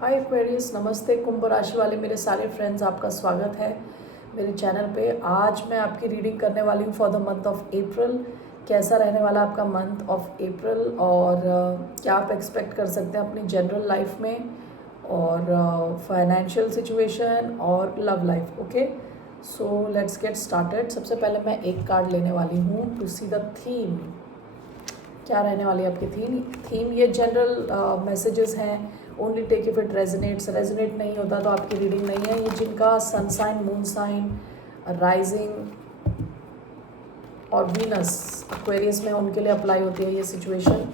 हाय Aquarius, नमस्ते। कुंभ राशि वाले मेरे सारे फ्रेंड्स, आपका स्वागत है मेरे चैनल पे। आज मैं आपकी रीडिंग करने वाली हूँ फॉर द मंथ ऑफ अप्रैल। कैसा रहने वाला आपका मंथ ऑफ अप्रैल और क्या आप एक्सपेक्ट कर सकते हैं अपनी जनरल लाइफ में और फाइनेंशियल सिचुएशन और love life. Okay, so let's get started. सबसे पहले मैं एक कार्ड लेने वाली हूँ टू सी द थीम। क्या रहने वाली है आपकी थीम। ये जनरल मैसेजेस हैं, only take if it resonates. Resonate नहीं होता तो आपकी रीडिंग नहीं है। ये जिनका sun sign, moon sign, rising और वीनस एक्वेरियस में, उनके लिए अप्लाई होती है ये सिचुएशन।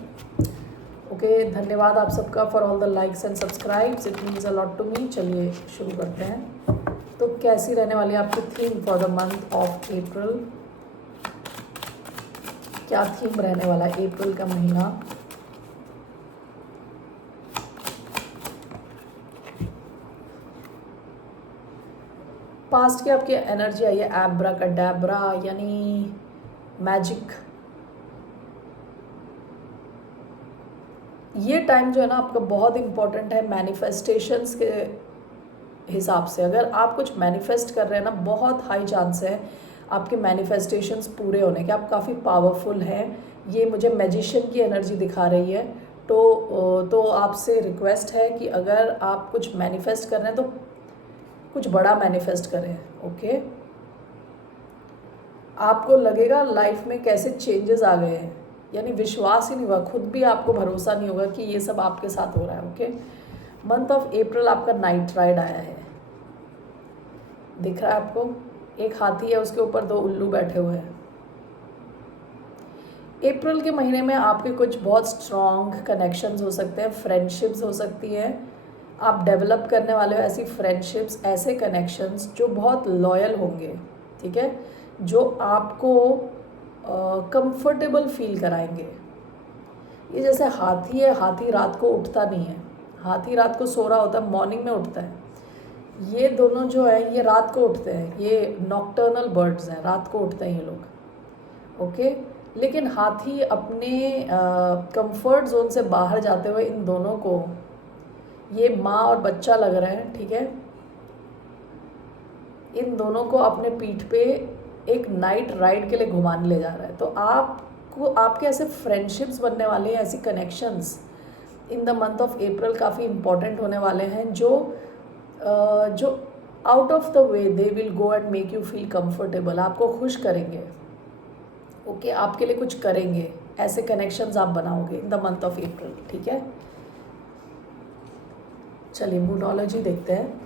ओके, धन्यवाद आप सबका for all the likes and subscribes, it means a lot to me. चलिए शुरू करते हैं। तो कैसी रहने वाली है आपकी theme for the month of अप्रैल। क्या थीम रहने वाला है अप्रैल का महीना। पास्ट की आपकी एनर्जी आई है एब्रा का डैब्रा, यानी मैजिक। ये टाइम जो है ना आपका बहुत इंपॉर्टेंट है मैनिफेस्टेशंस के हिसाब से। अगर आप कुछ मैनिफेस्ट कर रहे हैं ना, बहुत हाई चांस है आपके मैनिफेस्टेशंस पूरे होने के। आप काफ़ी पावरफुल हैं। ये मुझे मैजिशियन की एनर्जी दिखा रही है। तो आपसे रिक्वेस्ट है कि अगर आप कुछ मैनिफेस्ट कर रहे हैं तो कुछ बड़ा मैनिफेस्ट करें। ओके, आपको लगेगा लाइफ में कैसे चेंजेस आ गए हैं, यानी विश्वास ही नहीं हुआ, खुद भी आपको भरोसा नहीं होगा कि ये सब आपके साथ हो रहा है। ओके, मंथ ऑफ अप्रैल आपका नाइट राइड आया है, दिख रहा है आपको। एक हाथी है, उसके ऊपर 2 उल्लू बैठे हुए हैं। अप्रैल के महीने में आपके कुछ बहुत स्ट्रॉन्ग कनेक्शंस हो सकते हैं, फ्रेंडशिप्स हो सकती हैं। आप डेवलप करने वाले हो ऐसी फ्रेंडशिप्स, ऐसे कनेक्शंस जो बहुत लॉयल होंगे, ठीक है, जो आपको कंफर्टेबल फील कराएंगे। ये जैसे हाथी है, हाथी रात को उठता नहीं है, हाथी रात को सो रहा होता है, मॉर्निंग में उठता है। ये दोनों जो है ये रात को उठते हैं, ये नॉक्टर्नल बर्ड्स हैं, रात को उठते हैं ये लोग। ओके, लेकिन हाथी अपने कंफर्ट जोन से बाहर जाते हुए इन दोनों को, ये माँ और बच्चा लग रहे हैं, ठीक है, इन दोनों को अपने पीठ पे एक नाइट राइड के लिए घुमाने ले जा रहा है। तो आपको आपके ऐसे फ्रेंडशिप्स बनने वाले हैं, ऐसी connections in the month of अप्रैल काफ़ी इम्पॉर्टेंट होने वाले हैं, जो out of the way they will go and make you feel comfortable. आपको खुश करेंगे। ओके, आपके लिए कुछ करेंगे, ऐसे कनेक्शंस आप बनाओगे इन द मंथ ऑफ अप्रैल, ठीक है। चलिए मूनोलॉजी देखते हैं।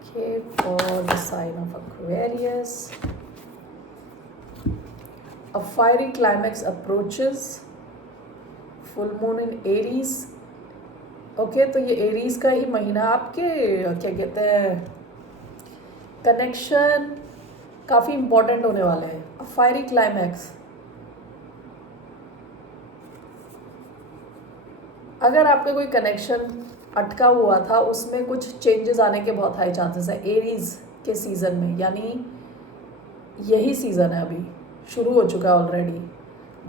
Okay, for the sign of Aquarius, a fiery climax approaches, full moon in Aries. Okay, तो ये एरीज का ही महीना, आपके क्या कहते हैं कनेक्शन काफ़ी इम्पोर्टेंट होने वाले हैं। अ फायरी क्लाइमैक्स, अगर आपका कोई कनेक्शन अटका हुआ था उसमें कुछ चेंजेस आने के बहुत हाई चांसेस है एरीज के सीज़न में, यानी यही सीज़न है, अभी शुरू हो चुका है ऑलरेडी।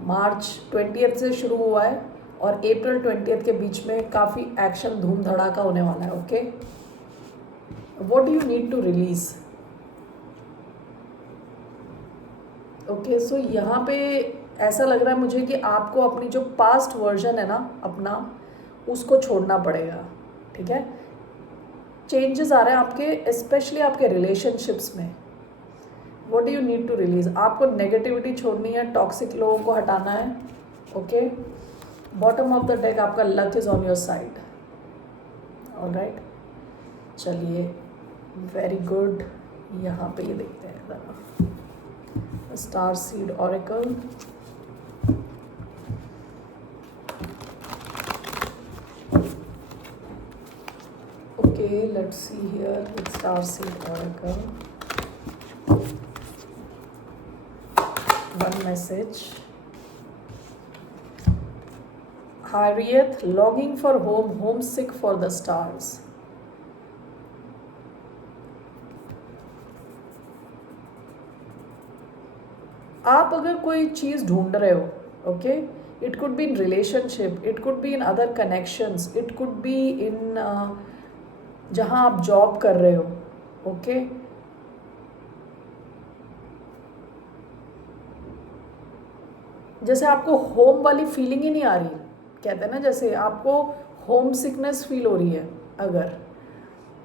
मार्च 20 से शुरू हुआ है और अप्रैल 20 के बीच में काफ़ी एक्शन, धूम धड़ाका होने वाला है। Okay, what do you need to release. Okay, so यहाँ पे ऐसा लग रहा है मुझे कि आपको अपनी जो पास्ट वर्जन है ना अपना, उसको छोड़ना पड़ेगा, ठीक है। चेंजेस आ रहे हैं आपके, स्पेशली आपके रिलेशनशिप्स में। What do you need to release, आपको नेगेटिविटी छोड़नी है, टॉक्सिक लोगों को हटाना है। Okay, bottom of the deck आपका luck is on your side. Alright, चलिए वेरी गुड। यहाँ पे ये देखते हैं ज़रा star seed oracle. Okay, let's see here with Starseed Oracle. One message. Harriet, longing for home, homesick for the stars. आप अगर कोई चीज़ ढूंढ रहे हो, okay, it could be in relationship, it could be in other connections, it could be in जहाँ आप job कर रहे हो, ओके, जैसे आपको होम वाली फीलिंग ही नहीं आ रही, कहते हैं ना, जैसे आपको होम सिकनेस फील हो रही है अगर,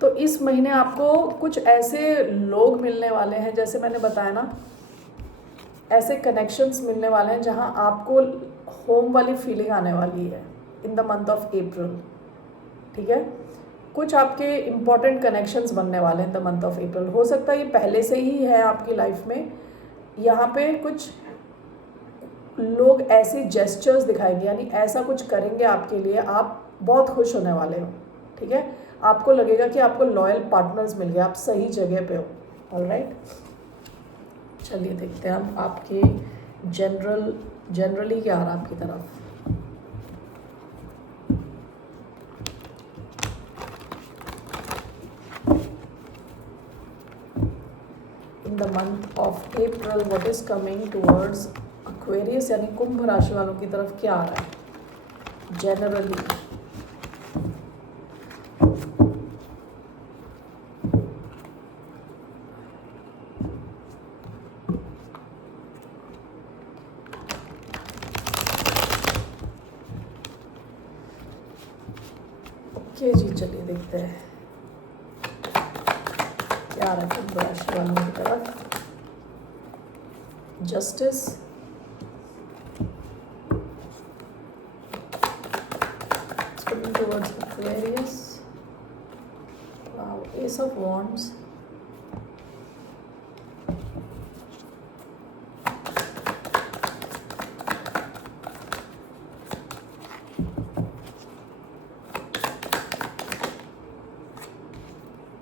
तो इस महीने आपको कुछ ऐसे लोग मिलने वाले हैं, जैसे मैंने बताया ना, ऐसे कनेक्शंस मिलने वाले हैं जहां आपको होम वाली फीलिंग आने वाली है इन द मंथ ऑफ अप्रैल, ठीक है। कुछ आपके इम्पॉर्टेंट कनेक्शंस बनने वाले हैं इन द मंथ ऑफ अप्रैल। हो सकता है ये पहले से ही है आपकी लाइफ में, यहाँ पे कुछ लोग ऐसी जेस्चर्स दिखाएंगे, यानी ऐसा कुछ करेंगे आपके लिए, आप बहुत खुश होने वाले हो, ठीक है। आपको लगेगा कि आपको लॉयल पार्टनर्स मिल गए, आप सही जगह पे हो। ऑलराइट, चलिए देखते हैं हम आपके जनरली क्या आ रहा है आपकी तरफ। इन the month of April what is coming towards Aquarius, यानी कुंभ राशि वालों की तरफ क्या आ रहा है जनरली। ओके जी, चलिए देखते हैं क्या आ रहा है कुंभ राशि वालों की तरफ। Justice, towards Aquarius, wow, Ace of Wands,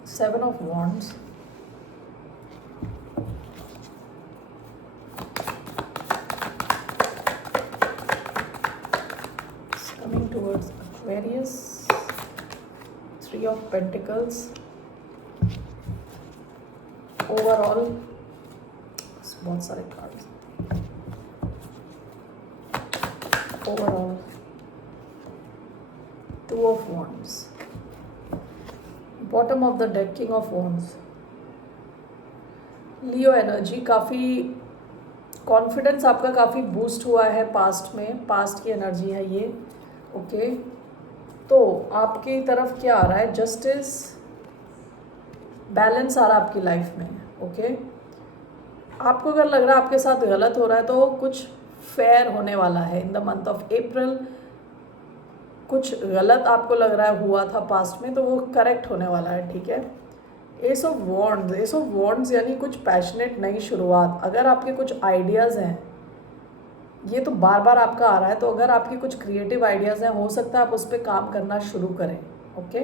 Seven of Wands, coming towards Aquarius, Three of Pentacles, overall बहुत सारे cards, overall Two of Wands, bottom of the deck king of wands. Leo energy, काफ़ी confidence आपका काफ़ी boost हुआ है past में, past की energy है ये, ओके। तो आपकी तरफ क्या आ रहा है, जस्टिस, बैलेंस आ रहा है आपकी लाइफ में, ओके। आपको अगर लग रहा है आपके साथ गलत हो रहा है तो कुछ फेयर होने वाला है इन द मंथ ऑफ अप्रैल। कुछ गलत आपको लग रहा है हुआ था पास्ट में, तो वो करेक्ट होने वाला है, ठीक है। S of wands, S of wands यानी कुछ पैशनेट नई शुरुआत। अगर आपके कुछ आइडियाज़ हैं, ये तो बार बार आपका आ रहा है, तो अगर आपके कुछ क्रिएटिव आइडियाज़ हैं, हो सकता है आप उस पर काम करना शुरू करें, okay.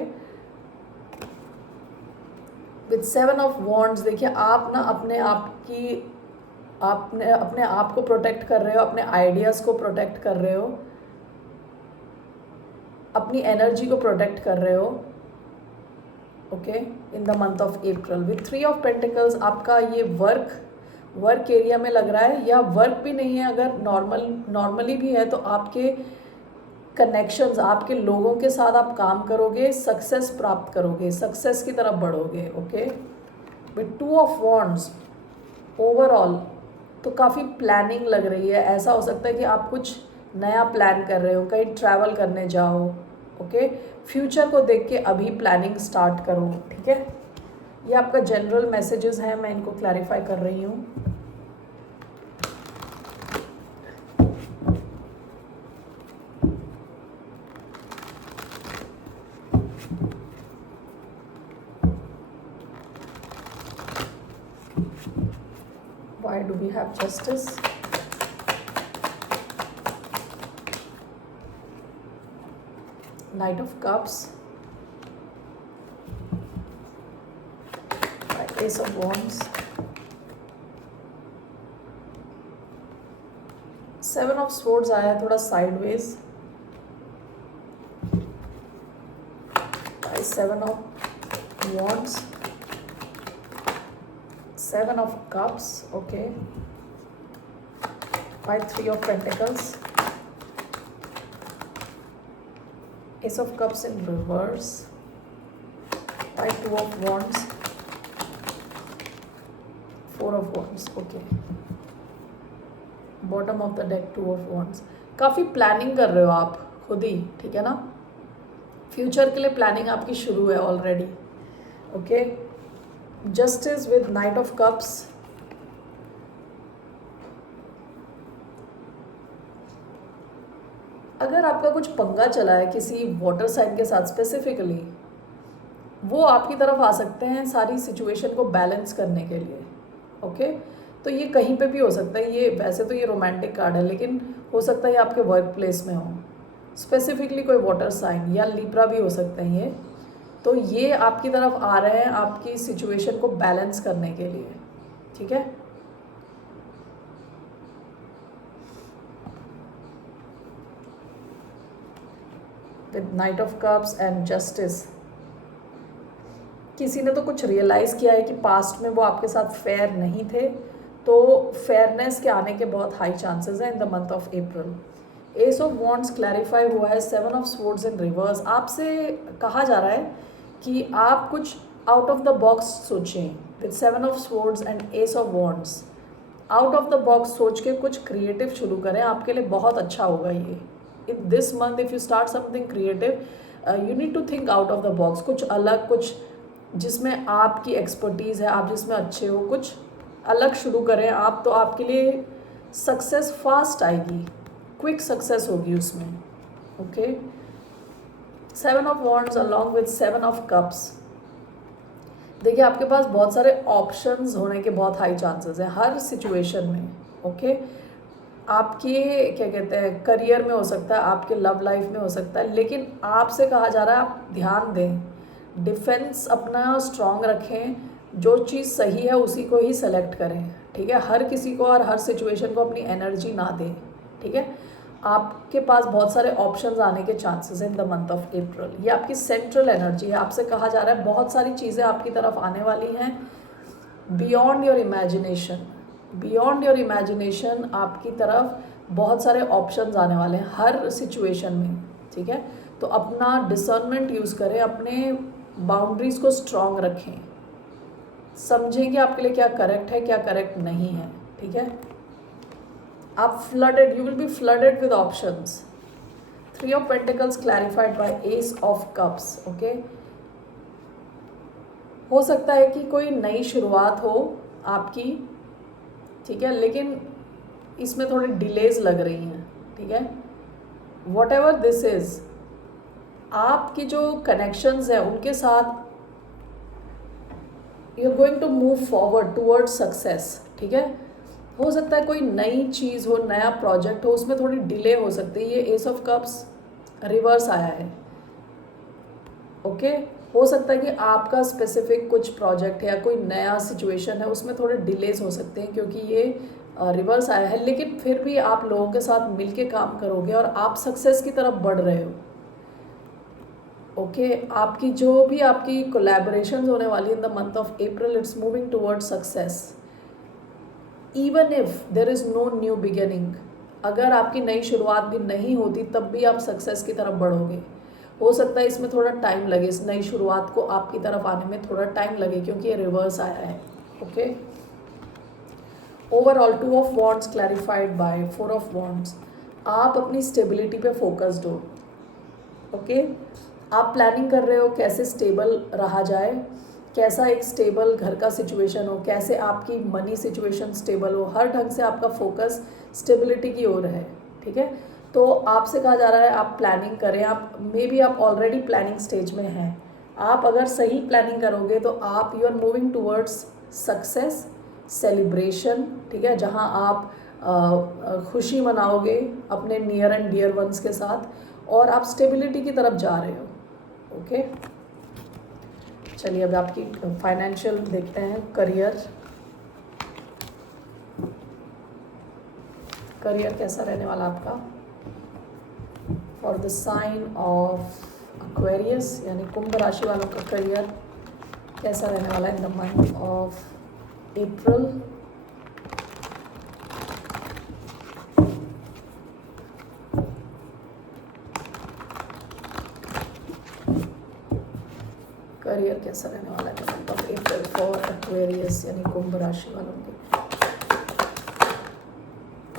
With seven of wands, देखिए आप ना अपने आप को प्रोटेक्ट कर रहे हो, अपने आइडियाज़ को प्रोटेक्ट कर रहे हो, अपनी एनर्जी को प्रोटेक्ट कर रहे हो, okay, in the month of April. With three of pentacles, आपका ये वर्क एरिया में लग रहा है, या वर्क भी नहीं है, अगर नॉर्मली भी है, तो आपके कनेक्शंस, आपके लोगों के साथ आप काम करोगे, सक्सेस प्राप्त करोगे, सक्सेस की तरफ बढ़ोगे, okay. With two of wands, overall तो काफ़ी प्लानिंग लग रही है। ऐसा हो सकता है कि आप कुछ नया प्लान कर रहे हो, कहीं ट्रैवल करने जाओ, ओके। फ्यूचर को देख के अभी प्लानिंग स्टार्ट करो, ठीक है। ये आपका जनरल मैसेजेस हैं, मैं इनको क्लैरिफाई कर रही हूँ। Why do we have justice? Knight of Cups, Ace of Wands, Seven of Swords आया है थोड़ा sideways, Seven of Wands, Seven of Cups, okay, five three of pentacles, S of cups in reverse, five two of wands, four of wands. Okay, bottom of the deck two of wands. काफ़ी planning कर रहे हो आप खुद ही, ठीक है ना, future के लिए प्लानिंग आपकी शुरू है already. Okay, justice with night of cups, अगर आपका कुछ पंगा चला है किसी वाटर साइन के साथ स्पेसिफिकली, वो आपकी तरफ आ सकते हैं सारी सिचुएशन को बैलेंस करने के लिए। ओके, तो ये कहीं पे भी हो सकता है, ये वैसे तो ये रोमांटिक कार्ड है, लेकिन हो सकता है ये आपके वर्क प्लेस में हो, स्पेसिफिकली कोई वाटर साइन या लिब्रा भी हो सकते हैं ये। तो ये आपकी तरफ आ रहे हैं आपकी सिचुएशन को बैलेंस करने के लिए, ठीक है। With night of cups and justice, किसी ने तो कुछ रियलाइज़ किया है कि पास्ट में वो आपके साथ फेयर नहीं थे, तो फेयरनेस के आने के बहुत हाई चांसेस हैं in the month of April. S of wands clarify हुआ है, seven of swords in reverse. आपसे कहा जा रहा है कि आप कुछ आउट ऑफ द बॉक्स सोचें। With seven of swords and S of wands, out of the box सोच के कुछ क्रिएटिव शुरू करें, आपके लिए बहुत अच्छा होगा ये। In this month if you start something creative, you need to think out of the box, कुछ अलग, कुछ जिसमें आपकी एक्सपर्टीज़ है, आप जिसमें अच्छे हो, कुछ अलग शुरू करें आप, तो आपके लिए सक्सेस फास्ट आएगी, क्विक सक्सेस होगी उसमें। Okay, seven of wands along with seven of cups, देखिए आपके पास बहुत सारे ऑप्शंस होने के बहुत हाई चांसेस हैं हर सिचुएशन में। ओके, आपके क्या कहते हैं करियर में हो सकता है, आपके लव लाइफ में हो सकता है, लेकिन आपसे कहा जा रहा है आप ध्यान दें, डिफेंस अपना स्ट्रॉन्ग रखें, जो चीज़ सही है उसी को ही सेलेक्ट करें, ठीक है। हर किसी को और हर सिचुएशन को अपनी एनर्जी ना दें, ठीक है। आपके पास बहुत सारे ऑप्शंस आने के चांसेस हैं इन द मंथ ऑफ अप्रैल। ये आपकी सेंट्रल एनर्जी है, आपसे कहा जा रहा है बहुत सारी चीज़ें आपकी तरफ आने वाली हैं, beyond your imagination, beyond your imagination आपकी तरफ बहुत सारे ऑप्शंस आने वाले हैं हर सिचुएशन में, ठीक है। तो अपना डिसर्नमेंट यूज़ करें, अपने बाउंड्रीज़ को स्ट्रॉन्ग रखें, समझें कि आपके लिए क्या करेक्ट है क्या करेक्ट नहीं है, ठीक है। आप flooded, you will be flooded with options. Three of pentacles clarified by S of cups. Okay, हो सकता है कि कोई नई शुरुआत हो आपकी, ठीक है, लेकिन इसमें थोड़ी डिलेज लग रही हैं, ठीक है। वॉट एवर दिस इज़, आपकी जो कनेक्शंस हैं उनके साथ you are going to move forward towards success, ठीक है। हो सकता है कोई नई चीज़ हो, नया प्रोजेक्ट हो, उसमें थोड़ी डिले हो सकती है। ये एस ऑफ कप्स रिवर्स आया है। ओके, हो सकता है कि आपका स्पेसिफिक कुछ प्रोजेक्ट है या कोई नया सिचुएशन है, उसमें थोड़े डिलेज हो सकते हैं क्योंकि ये रिवर्स आया है, लेकिन फिर भी आप लोगों के साथ मिलके काम करोगे और आप सक्सेस की तरफ बढ़ रहे हो। ओके, आपकी जो भी आपकी कोलैबोरेशंस होने वाली in the month of April, it's moving towards success even if there is no new beginning. अगर आपकी नई शुरुआत भी नहीं होती तब भी आप सक्सेस की तरफ बढ़ोगे। हो सकता है इसमें थोड़ा टाइम लगे, इस नई शुरुआत को आपकी तरफ आने में थोड़ा टाइम लगे क्योंकि ये रिवर्स आया है। Okay, overall two of wands clarified by four of wands, आप अपनी स्टेबिलिटी पे फोकस्ड हो। ओके, आप प्लानिंग कर रहे हो कैसे स्टेबल रहा जाए, कैसा एक स्टेबल घर का सिचुएशन हो, कैसे आपकी मनी सिचुएशन स्टेबल हो, हर ढंग से आपका फोकस स्टेबिलिटी की ओर है, ठीक है। तो आपसे कहा जा रहा है आप प्लानिंग करें, आप मे बी आप ऑलरेडी प्लानिंग स्टेज में हैं। आप अगर सही प्लानिंग करोगे तो आप you are moving towards success, celebration, ठीक है, जहां आप खुशी मनाओगे अपने नियर एंड डियर वंस के साथ और आप स्टेबिलिटी की तरफ जा रहे हो। ओके, चलिए अब आपकी फाइनेंशियल देखते हैं। करियर कैसा रहने वाला आपका for the sign of Aquarius, यानी कुंभ राशि वालों का करियर कैसा रहने वाला in the month of April. Career कैसा रहने वाला है month of April for Aquarius यानी कुंभ राशि वालों के।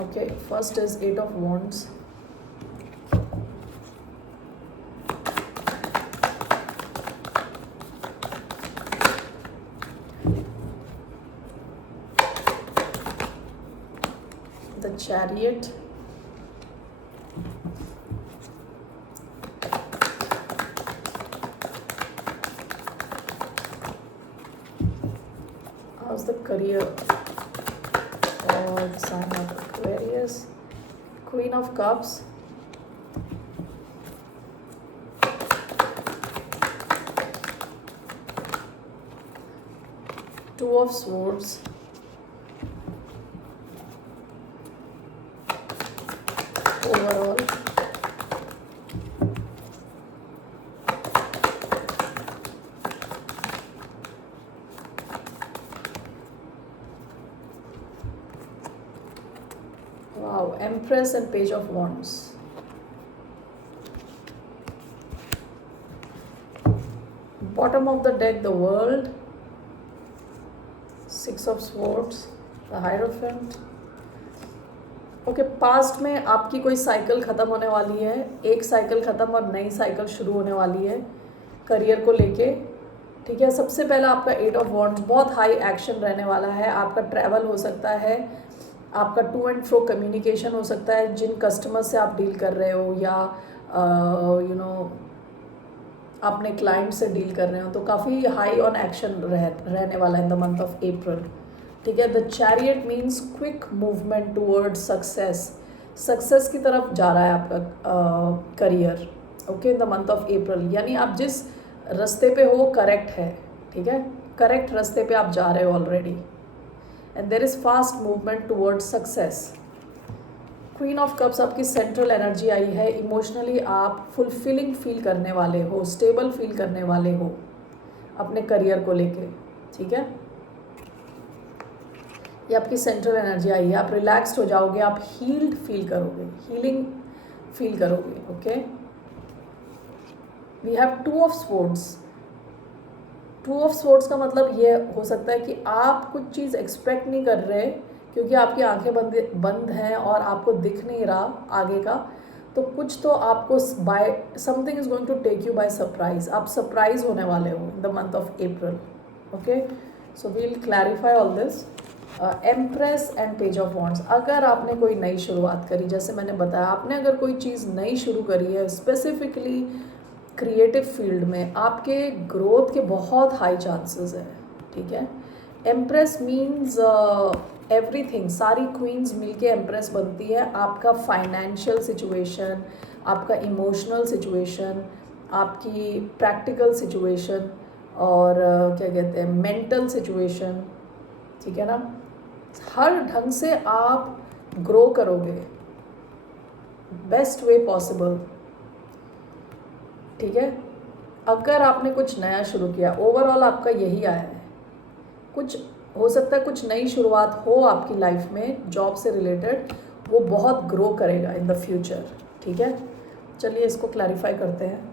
Okay, first is 8 of wands. The chariot, how's the career or sign of Aquarius? Queen of Cups, Two of Swords, overall wow, Empress and Page of Wands. Bottom of the deck, the World, Six of Swords, the Hierophant. Okay, past में आपकी कोई cycle ख़त्म होने वाली है, एक cycle ख़त्म और नई साइकिल शुरू होने वाली है करियर को लेके, ठीक है। सबसे पहला आपका 8 ऑफ वॉन्ड्स, बहुत हाई एक्शन रहने वाला है। आपका ट्रैवल हो सकता है, आपका टू एंड फ्रो कम्युनिकेशन हो सकता है, जिन कस्टमर से आप डील कर रहे हो या अपने क्लाइंट से डील कर रहे हो, तो काफ़ी हाई ऑन एक्शन रहने वाला है इन द मंथ ऑफ अप्रैल, ठीक है। The chariot means quick movement toward success की तरफ जा रहा है आपका career, okay, in the month of अप्रैल। यानी आप जिस रास्ते पे हो करेक्ट है, ठीक है, करेक्ट रास्ते पे आप जा रहे हो already, and there is fast movement toward success. Queen of cups आपकी सेंट्रल एनर्जी आई है। इमोशनली आप फुलफिलिंग फील करने वाले हो, स्टेबल फील करने वाले हो अपने करियर को लेके, ठीक है। ये आपकी सेंट्रल एनर्जी आई है। आप रिलैक्स्ड हो जाओगे, आप हील्ड फील करोगे, हीलिंग फील करोगे, okay. We have two of swords. Two of swords का मतलब ये हो सकता है कि आप कुछ चीज़ एक्सपेक्ट नहीं कर रहे क्योंकि आपकी आंखें बंद हैं और आपको दिख नहीं रहा आगे का, तो कुछ तो आपको by something is going to take you by surprise. आप सरप्राइज होने वाले हो in the month of April, okay. So we will clarify all this. Empress and page of wands, अगर आपने कोई नई शुरुआत करी, जैसे मैंने बताया, आपने अगर कोई चीज़ नई शुरू करी है स्पेसिफिकली क्रिएटिव फील्ड में, आपके ग्रोथ के बहुत हाई चांसेस है, ठीक है। एम्प्रेस मीन्स एवरीथिंग, सारी क्वींस मिलके एम्प्रेस बनती है। आपका फाइनेंशियल सिचुएशन, आपका इमोशनल सिचुएशन, आपकी प्रैक्टिकल सिचुएशन और क्या कहते हैं मेंटल सिचुएशन, ठीक है ना, हर ढंग से आप ग्रो करोगे बेस्ट वे पॉसिबल, ठीक है। अगर आपने कुछ नया शुरू किया, ओवरऑल आपका यही आया है। कुछ हो सकता है कुछ नई शुरुआत हो आपकी लाइफ में जॉब से रिलेटेड, वो बहुत ग्रो करेगा इन द फ्यूचर, ठीक है। चलिए इसको क्लैरिफाई करते हैं।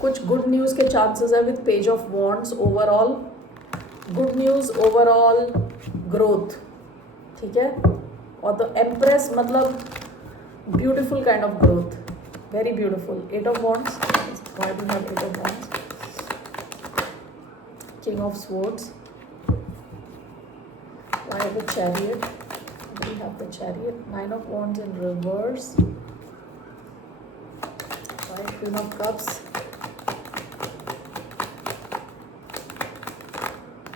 कुछ गुड न्यूज़ के चांसेस है with page of wands. Overall good news, overall growth, ठीक है। और द एम्प्रेस मतलब beautiful kind of growth, very beautiful. 8 of wands, why do we have 8 of wands? King of swords, why the chariot? We have the chariot. 9 of wands in reverse, why Queen of cups,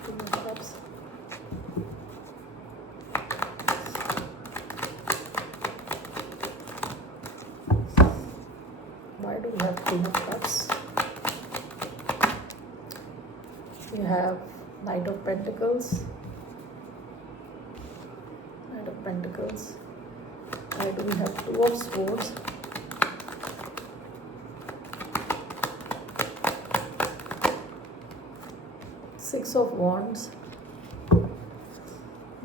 Queen of cups, why do we have Queen of cups? We have Knight of Pentacles, Knight of Pentacles. Why do we have Two of Swords? Six of Wands,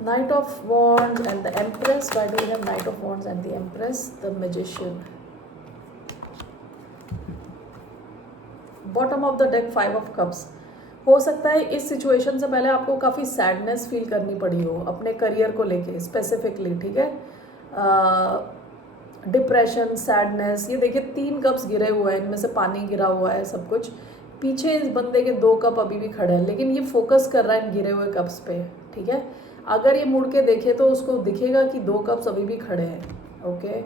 Knight of Wands and the Empress. Why do we have Knight of Wands and the Empress? The Magician. Bottom of the deck 5 of cups. हो सकता है इस situation से पहले आपको काफ़ी sadness feel करनी पड़ी हो अपने करियर को लेके स्पेसिफिकली, ठीक है। डिप्रेशन, सैडनेस, ये देखिए 3 कप्स गिरे हुए हैं, इनमें से पानी गिरा हुआ है सब कुछ। पीछे इस बंदे के 2 कप अभी भी खड़े हैं, लेकिन ये फोकस कर रहा है इन गिरे हुए कप्स पे, ठीक है। अगर ये मुड़ के देखे तो उसको दिखेगा कि 2 कप्स अभी भी खड़े हैं, ओके।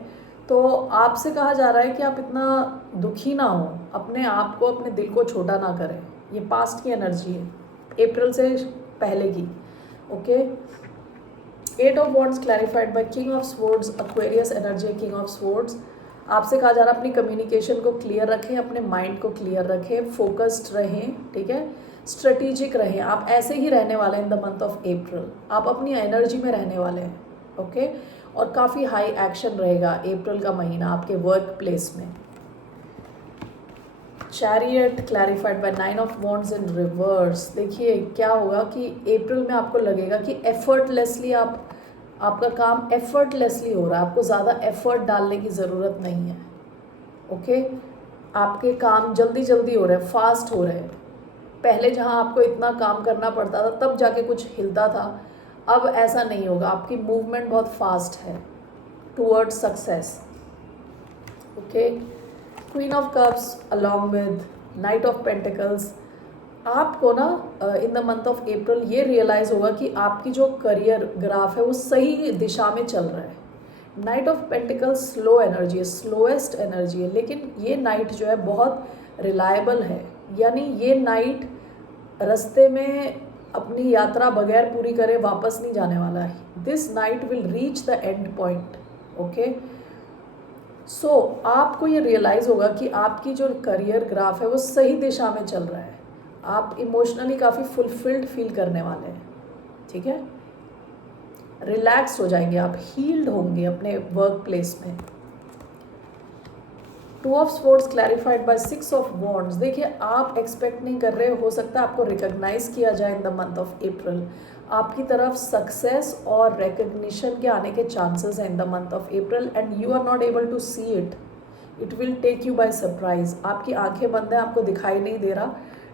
तो आपसे कहा जा रहा है कि आप इतना दुखी ना हो, अपने आप को, अपने दिल को छोटा ना करें। ये पास्ट की एनर्जी है, अप्रैल से पहले की, okay. 8 of wands clarified by king of swords, Aquarius energy, king of swords. आपसे कहा जा रहा है अपनी कम्युनिकेशन को क्लियर रखें, अपने माइंड को क्लियर रखें, फोकस्ड रहें, ठीक है, स्ट्रेटेजिक रहें। आप ऐसे ही रहने वाले हैं इन द मंथ ऑफ अप्रैल, आप अपनी एनर्जी में रहने वाले हैं, ओके। और काफ़ी हाई एक्शन रहेगा अप्रैल का महीना आपके वर्क प्लेस में। Chariot clarified by 9 of wands in reverse. देखिए क्या होगा कि अप्रैल में आपको लगेगा कि एफर्टलेसली आपका काम एफर्टलेसली हो रहा है, आपको ज़्यादा एफर्ट डालने की ज़रूरत नहीं है, ओके। आपके काम जल्दी जल्दी हो रहे हैं, फास्ट हो रहे हैं। पहले जहाँ आपको इतना काम करना पड़ता था तब जाके कुछ हिलता था, अब ऐसा नहीं होगा। आपकी मूवमेंट बहुत फास्ट है towards success, okay. Queen of cups along with night of pentacles. आपको ना इन द मंथ ऑफ अप्रैल ये रियलाइज़ होगा कि आपकी जो करियर ग्राफ है वो सही दिशा में चल रहा है। Night of pentacles slow energy है, स्लोएस्ट एनर्जी है, लेकिन ये नाइट जो है बहुत रिलायबल है। यानी ये नाइट रास्ते में अपनी यात्रा बगैर पूरी करे वापस नहीं जाने वाला है। This night will reach the end point, okay. So आपको ये रियलाइज़ होगा कि आपकी जो करियर ग्राफ है वो सही दिशा में चल रहा है। आप इमोशनली काफ़ी फुलफिल्ड फील करने वाले हैं, ठीक है। रिलैक्स हो जाएंगे आप, हील्ड होंगे अपने वर्क प्लेस में। 2 of swords clarified by 6 of wands. देखिए आप एक्सपेक्ट नहीं कर रहे, हो सकता है आपको रिकॉग्नाइज किया जाए इन द मंथ ऑफ अप्रैल। आपकी तरफ सक्सेस और रिकग्निशन के आने के चांसेस हैं in the month of April, and you are not able to see it, it will take you by surprise. आपकी आंखें बंद हैं, आपको दिखाई नहीं दे रहा,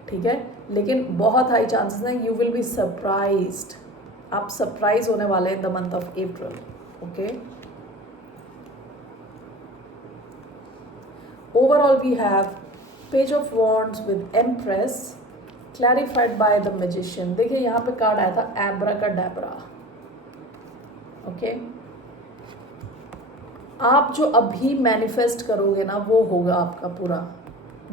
ठीक है, लेकिन बहुत हाई चांसेस हैं यू विल बी सरप्राइज्ड। आप सरप्राइज होने वाले हैं in the month of April, okay. Overall we have Page of Wands with Empress clarified by the Magician। देखिए यहाँ पे कार्ड आया था एब्राकाडाब्रा, ओके। आप जो अभी मैनिफेस्ट करोगे ना वो होगा आपका पूरा।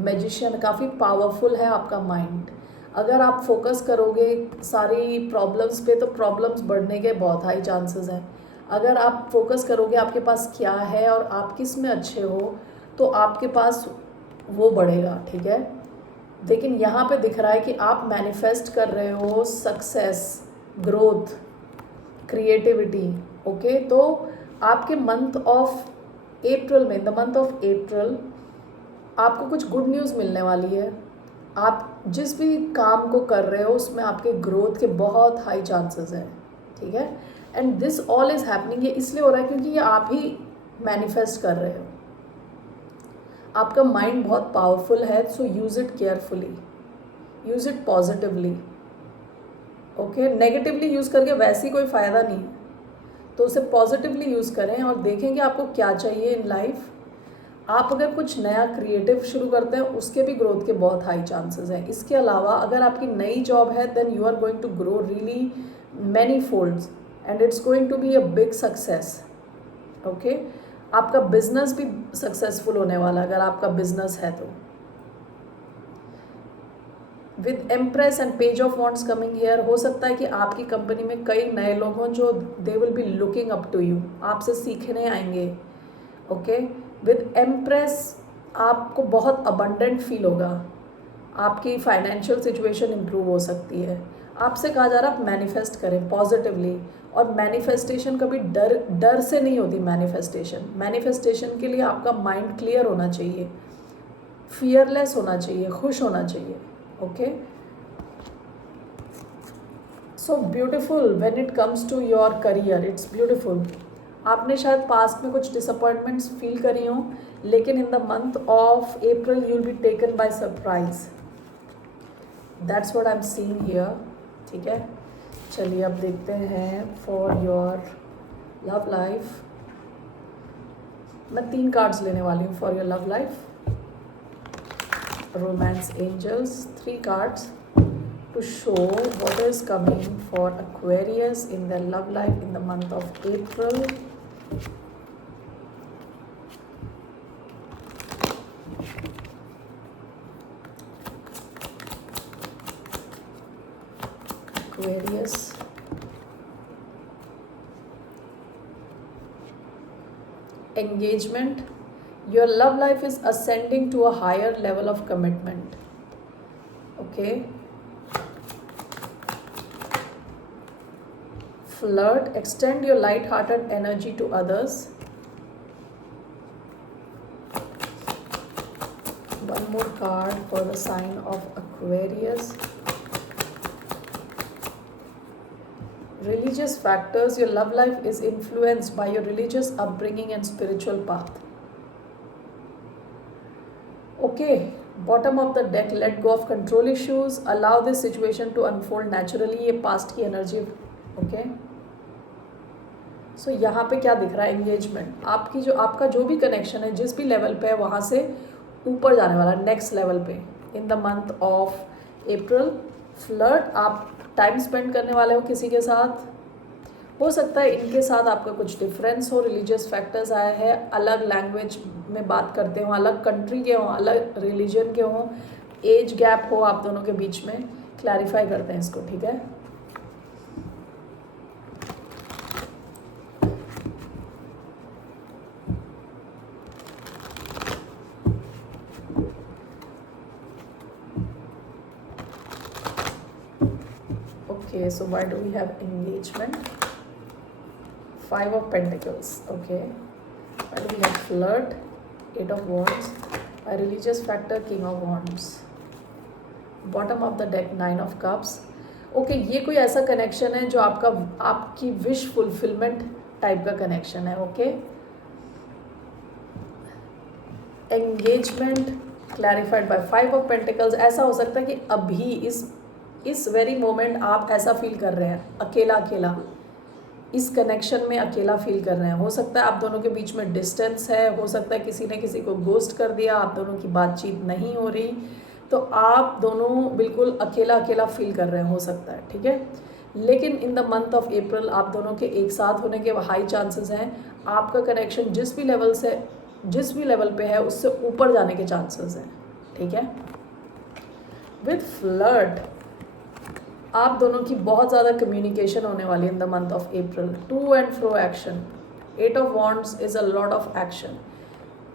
मैजिशियन काफ़ी पावरफुल है आपका माइंड। अगर आप फोकस करोगे सारी प्रॉब्लम्स पे तो प्रॉब्लम्स बढ़ने के बहुत हाई चांसेस हैं। अगर आप फोकस करोगे आपके पास क्या है और आप किस में अच्छे हो तो आपके पास वो बढ़ेगा, ठीक है। लेकिन यहाँ पे दिख रहा है कि आप मैनिफेस्ट कर रहे हो सक्सेस, ग्रोथ, क्रिएटिविटी, ओके। तो आपके मंथ ऑफ अप्रैल में, इन द मंथ ऑफ अप्रैल आपको कुछ गुड न्यूज़ मिलने वाली है। आप जिस भी काम को कर रहे हो उसमें आपके ग्रोथ के बहुत हाई चांसेस हैं, ठीक है। And this all is happening, ये इसलिए हो रहा है क्योंकि ये आप ही मैनिफेस्ट कर रहे हो। आपका माइंड बहुत पावरफुल है, so use it carefully, use it positively, okay. Negatively use करके वैसे ही कोई फ़ायदा नहीं, तो उसे पॉजिटिवली यूज़ करें और देखेंगे आपको क्या चाहिए इन लाइफ। आप अगर कुछ नया क्रिएटिव शुरू करते हैं उसके भी ग्रोथ के बहुत हाई चांसेस हैं। इसके अलावा अगर आपकी नई जॉब है then you are going to grow really many folds and it's going to be a big success, okay. आपका बिजनेस भी सक्सेसफुल होने वाला अगर आपका बिजनेस है तो। With empress and page of wands coming here, हो सकता है कि आपकी कंपनी में कई नए लोग हों जो they will be looking up to you, आपसे सीखने आएंगे, ओके। विद एम्प्रेस आपको बहुत अबंडेंट फील होगा, आपकी फाइनेंशियल सिचुएशन इम्प्रूव हो सकती है। आपसे कहा जा रहा है आप मैनिफेस्ट करें पॉजिटिवली, और मैनिफेस्टेशन कभी डर से नहीं होती। मैनिफेस्टेशन के लिए आपका माइंड क्लियर होना चाहिए, फियरलेस होना चाहिए, खुश होना चाहिए, okay. So beautiful when it comes to your career, it's beautiful. आपने शायद पास्ट में कुछ डिसअपॉइंटमेंट्स फील करी हों, लेकिन इन the month of April you will be taken by surprise. That's what I am seeing here. ठीक है, चलिए अब देखते हैं फॉर योर लव लाइफ। मैं 3 कार्ड्स लेने वाली हूँ for your love life. Romance angels, 3 cards to show what is coming for Aquarius in their love life in the month of April. Aquarius. Engagement. Your love life is ascending to a higher level of commitment. Okay. Flirt. Extend your light-hearted energy to others. One more card for the sign of Aquarius. Religious factors. Your love life is influenced by your religious upbringing and spiritual path. Okay, bottom of the deck, let go of control issues. Allow this situation to unfold naturally. ये past की energy. Okay. सो यहाँ पे क्या दिख रहा है? Engagement. आपका जो भी कनेक्शन है, जिस भी लेवल पे है, वहाँ से ऊपर जाने वाला, नेक्स्ट लेवल पे इन the month of April. Flirt, आप टाइम स्पेंड करने वाले हो किसी के साथ। हो सकता है इनके साथ आपका कुछ डिफरेंस हो, रिलीजियस फैक्टर्स आए हैं, अलग लैंग्वेज में बात करते हो, अलग कंट्री के हों, अलग रिलीजन के हों, एज गैप हो आप दोनों के बीच में। क्लैरिफाई करते हैं इसको। ठीक है, okay, so why do we have engagement? 5 of Pentacles. Okay, why do we have flirt? 8 of Wands. A religious factor, King of Wands. Bottom of the deck, 9 of Cups. Okay, ये कोई ऐसा connection है जो आपकी wish fulfilment type का connection है। Okay, engagement clarified by 5 of pentacles. ऐसा हो सकता है कि अभी इस वेरी मोमेंट आप ऐसा फील कर रहे हैं, अकेला अकेला, इस कनेक्शन में अकेला फील कर रहे हैं। हो सकता है आप दोनों के बीच में डिस्टेंस है, हो सकता है किसी ने किसी को गोस्ट कर दिया, आप दोनों की बातचीत नहीं हो रही, तो आप दोनों बिल्कुल अकेला अकेला फील कर रहे हैं, हो सकता है। ठीक है, लेकिन इन द मंथ ऑफ अप्रैल आप दोनों के एक साथ होने के हाई चांसेस हैं। आपका कनेक्शन जिस भी लेवल पे है उससे ऊपर जाने के चांसेस हैं। ठीक है, विथ फ्लर्ट आप दोनों की बहुत ज़्यादा कम्युनिकेशन होने वाली है in the month of April. To and fro action. 8 of wands is a lot of action.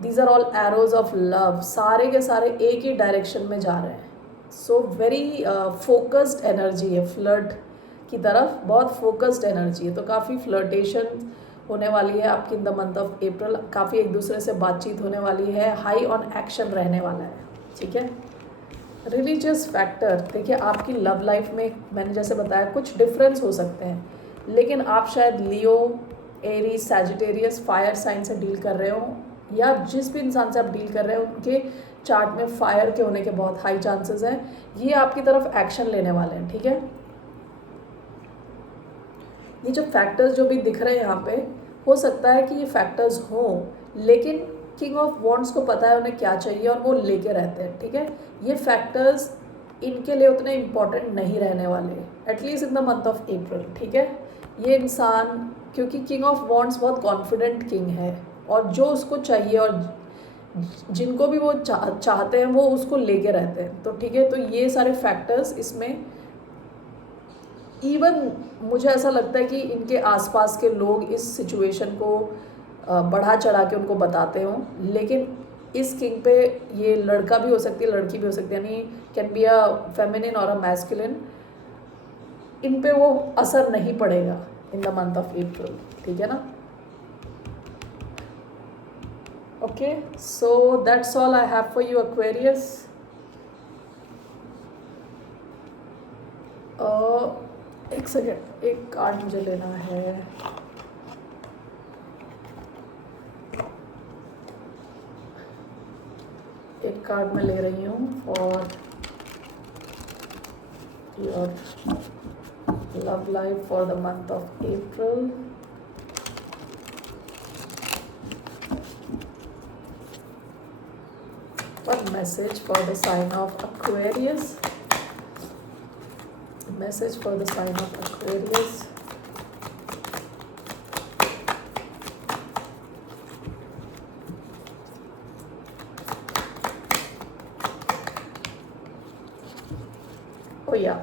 These are all arrows of love. सारे के सारे एक ही डायरेक्शन में जा रहे हैं। सो वेरी फोकस्ड एनर्जी है फ्लर्ट की तरफ, बहुत फोकस्ड एनर्जी है। तो काफ़ी फ्लर्टेशन होने वाली है आपकी इन द मंथ ऑफ अप्रैल। काफ़ी एक दूसरे से बातचीत होने वाली है, हाई ऑन एक्शन रहने वाला है। ठीक है, रिलीजियस फैक्टर, देखिए आपकी लव लाइफ में मैंने जैसे बताया कुछ डिफरेंस हो सकते हैं, लेकिन आप शायद लियो, एरीज, सैजिटेरियस, फायर साइन से डील कर रहे हो, या जिस भी इंसान से आप डील कर रहे हो उनके चार्ट में फायर के होने के बहुत हाई चांसेस हैं। ये आपकी तरफ एक्शन लेने वाले हैं। ठीक है, ये जो फैक्टर्स जो भी दिख रहे हैं यहाँ पे, हो सकता है कि ये फैक्टर्स हों, लेकिन किंग ऑफ वॉन्ड्स को पता है उन्हें क्या चाहिए और वो लेके रहते हैं। ठीक है, ये फैक्टर्स इनके लिए उतने इम्पॉर्टेंट नहीं रहने वाले, at least in the month of अप्रैल। ठीक है, ये इंसान, क्योंकि किंग ऑफ वॉन्ड्स बहुत कॉन्फिडेंट किंग है, और जो उसको चाहिए और जिनको भी वो चाहते हैं वो उसको लेके रहते हैं। तो ठीक है, तो ये सारे फैक्टर्स इसमें, इवन मुझे ऐसा लगता है कि इनके आसपास के लोग इस सिचुएशन को बढ़ा चढ़ा के उनको बताते हों, लेकिन इस किंग पे ये लड़का भी हो सकती है, लड़की भी हो सकती है, यानी कैन बी अ फेमिनिन और अ मैस्कुलिन, इन पे वो असर नहीं पड़ेगा इन द मंथ ऑफ अप्रैल। ठीक है ना? Okay, so that's all I have for you Aquarius. एक सेकेंड, एक कार्ड मुझे लेना है। एक कार्ड मैं ले रही हूँ और your love life for the month of April. One message for the sign of Aquarius. Message for the sign of Aquarius. Oh yeah,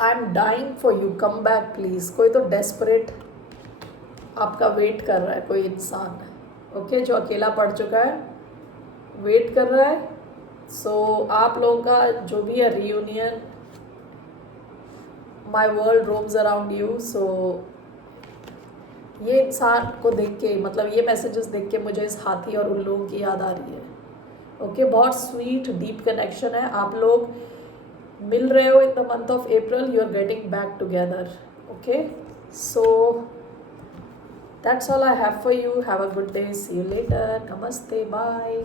I am dying for you, come back please. कोई तो desperate आपका wait कर रहा है, कोई इंसान, okay, जो अकेला पड़ चुका है, वेट कर रहा है. सो आप लोगों का जो भी है reunion, my world roams around you. So ये इंसान को देख के, मतलब ये मैसेजेस देख के मुझे इस हाथी और उन लोगों की याद आ रही है. ओके, बहुत स्वीट डीप कनेक्शन है. आप लोग मिल रहे हो in the month of April. You are getting back together. Okay, so that's all I have for you. Have a good day. See you later. नमस्ते. बाय.